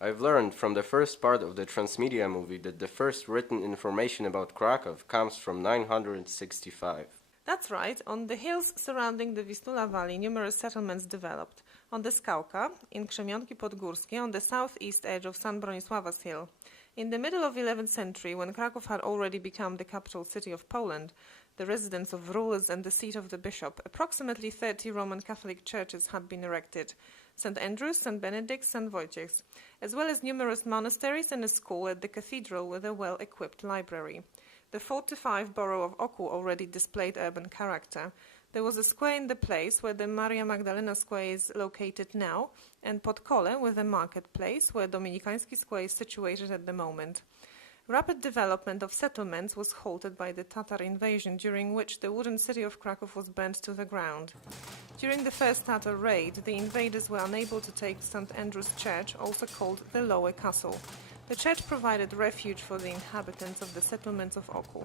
I've learned from the first part of the Transmedia movie that the first written information about Krakow comes from 965. That's right. On the hills surrounding the Vistula Valley, numerous settlements developed. On the Skałka, in Krzemionki Podgórskie, on the southeast edge of San Bronisław's hill. In the middle of 11th century, when Kraków had already become the capital city of Poland, the residence of rulers and the seat of the bishop, approximately 30 Roman Catholic churches had been erected. St. Andrew's, St. Benedict's, St. Wojciech's, as well as numerous monasteries and a school at the cathedral with a well-equipped library. The fortified borough of Oku already displayed urban character. There was a square in the place where the Maria Magdalena Square is located now, and Podkole with a marketplace where Dominikański Square is situated at the moment. Rapid development of settlements was halted by the Tatar invasion, during which the wooden city of Kraków was burnt to the ground. During the first Tatar raid, the invaders were unable to take St. Andrew's Church, also called the Lower Castle. The church provided refuge for the inhabitants of the settlements of Oku.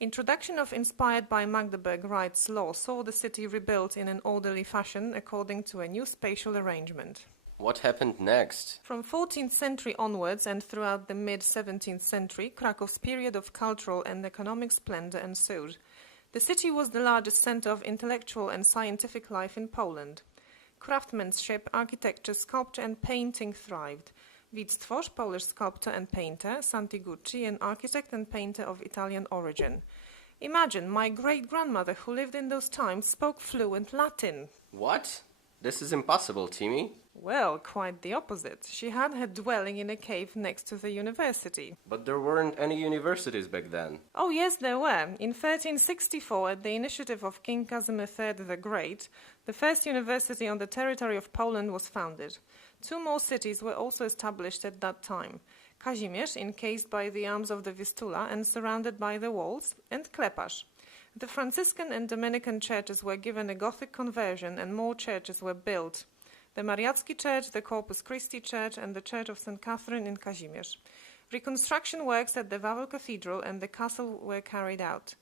Introduction of inspired by Magdeburg rights law saw the city rebuilt in an orderly fashion according to a new spatial arrangement. What happened next? From 14th century onwards and throughout the mid-17th century, Krakow's period of cultural and economic splendor ensued. The city was the largest center of intellectual and scientific life in Poland. Craftsmanship, architecture, sculpture and painting thrived. Witstwosz, Polish sculptor and painter, Santi Gucci, an architect and painter of Italian origin. Imagine, my great-grandmother who lived in those times spoke fluent Latin. What? This is impossible, Timmy. Well, quite the opposite. She had her dwelling in a cave next to the university. But there weren't any universities back then. Oh yes, there were. In 1364, at the initiative of King Casimir III the Great, the first university on the territory of Poland was founded. Two more cities were also established at that time. Kazimierz, encased by the arms of the Vistula and surrounded by the walls, and Klepasz. The Franciscan and Dominican churches were given a Gothic conversion and more churches were built. The Mariacki Church, the Corpus Christi Church and the Church of St. Catherine in Kazimierz. Reconstruction works at the Wawel Cathedral and the castle were carried out.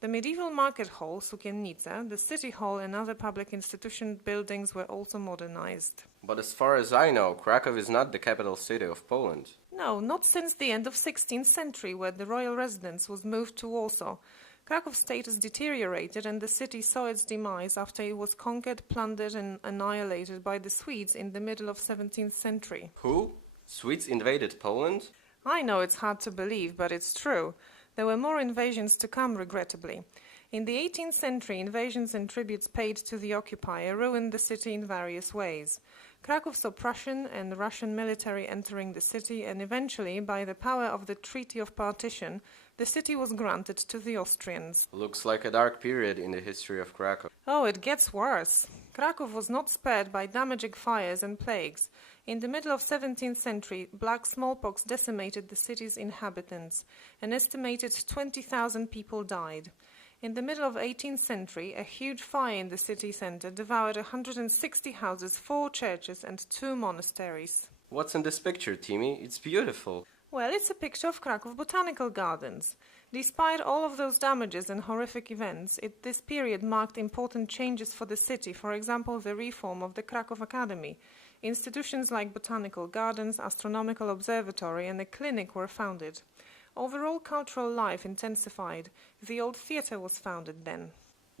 The medieval market hall, Sukiennica, the city hall and other public institution buildings were also modernized. But as far as I know, Krakow is not the capital city of Poland. No, not since the end of 16th century, where the royal residence was moved to Warsaw. Krakow's status deteriorated and the city saw its demise after it was conquered, plundered and annihilated by the Swedes in the middle of 17th century. Who? Swedes invaded Poland? I know it's hard to believe, but it's true. There were more invasions to come, regrettably. In the 18th century, invasions and tributes paid to the occupier ruined the city in various ways. Kraków saw Prussian and Russian military entering the city, and eventually, by the power of the Treaty of Partition, the city was granted to the Austrians. Looks like a dark period in the history of Krakow. Oh, it gets worse. Kraków was not spared by damaging fires and plagues. In the middle of 17th century, black smallpox decimated the city's inhabitants. An estimated 20,000 people died. In the middle of 18th century, a huge fire in the city center devoured 160 houses, 4 churches and 2 monasteries. What's in this picture, Timmy? It's beautiful. Well, it's a picture of Kraków Botanical Gardens. Despite all of those damages and horrific events, this period marked important changes for the city, for example, the reform of the Kraków Academy. Institutions like Botanical Gardens, Astronomical Observatory and a clinic were founded. Overall cultural life intensified. The old theatre was founded then.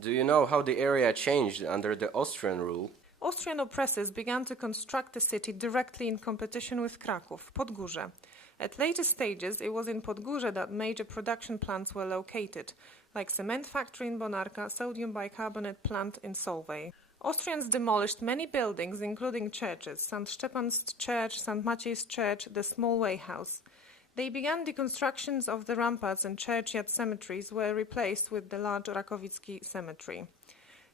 Do you know how the area changed under the Austrian rule? Austrian oppressors began to construct the city directly in competition with Kraków, Podgórze. At later stages, it was in Podgórze that major production plants were located, like cement factory in Bonarka, sodium bicarbonate plant in Solvay. Austrians demolished many buildings, including churches, St. Stefan's Church, St. Maciej's Church, the Small Way House. They began deconstructions of the ramparts and churchyard cemeteries were replaced with the large Rakowicki cemetery.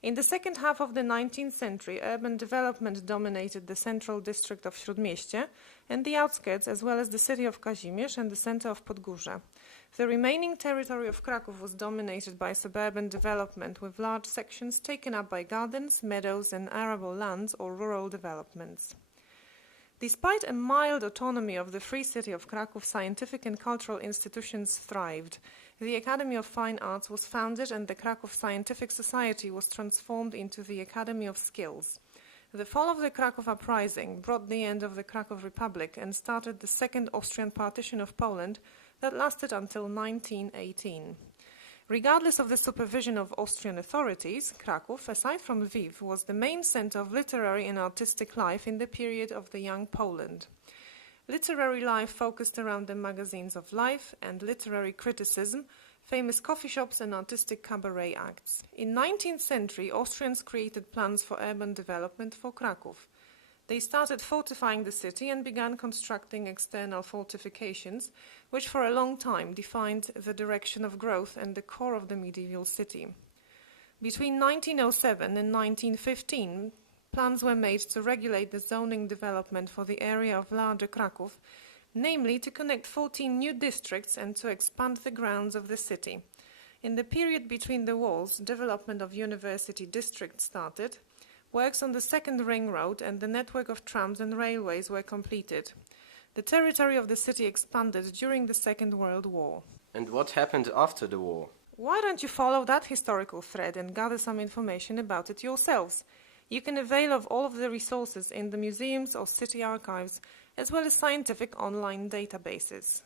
In the second half of the 19th century, urban development dominated the central district of Śródmieście and the outskirts, as well as the city of Kazimierz and the center of Podgórze. The remaining territory of Kraków was dominated by suburban development, with large sections taken up by gardens, meadows and arable lands or rural developments. Despite a mild autonomy of the Free City of Kraków, scientific and cultural institutions thrived. The Academy of Fine Arts was founded and the Kraków Scientific Society was transformed into the Academy of Skills. The fall of the Kraków Uprising brought the end of the Krakow Republic and started the Second Austrian Partition of Poland that lasted until 1918. Regardless of the supervision of Austrian authorities, Kraków, aside from Lviv, was the main center of literary and artistic life in the period of the Young Poland. Literary life focused around the magazines of Life and literary criticism, famous coffee shops and artistic cabaret acts. In 19th century, Austrians created plans for urban development for Kraków. They started fortifying the city and began constructing external fortifications, which for a long time defined the direction of growth and the core of the medieval city. Between 1907 and 1915, plans were made to regulate the zoning development for the area of larger Kraków, namely to connect 14 new districts and to expand the grounds of the city. In the period between the wars, development of University District started, works on the Second Ring Road and the network of trams and railways were completed. The territory of the city expanded during the Second World War. And what happened after the war? Why don't you follow that historical thread and gather some information about it yourselves? You can avail of all of the resources in the museums or city archives, as well as scientific online databases.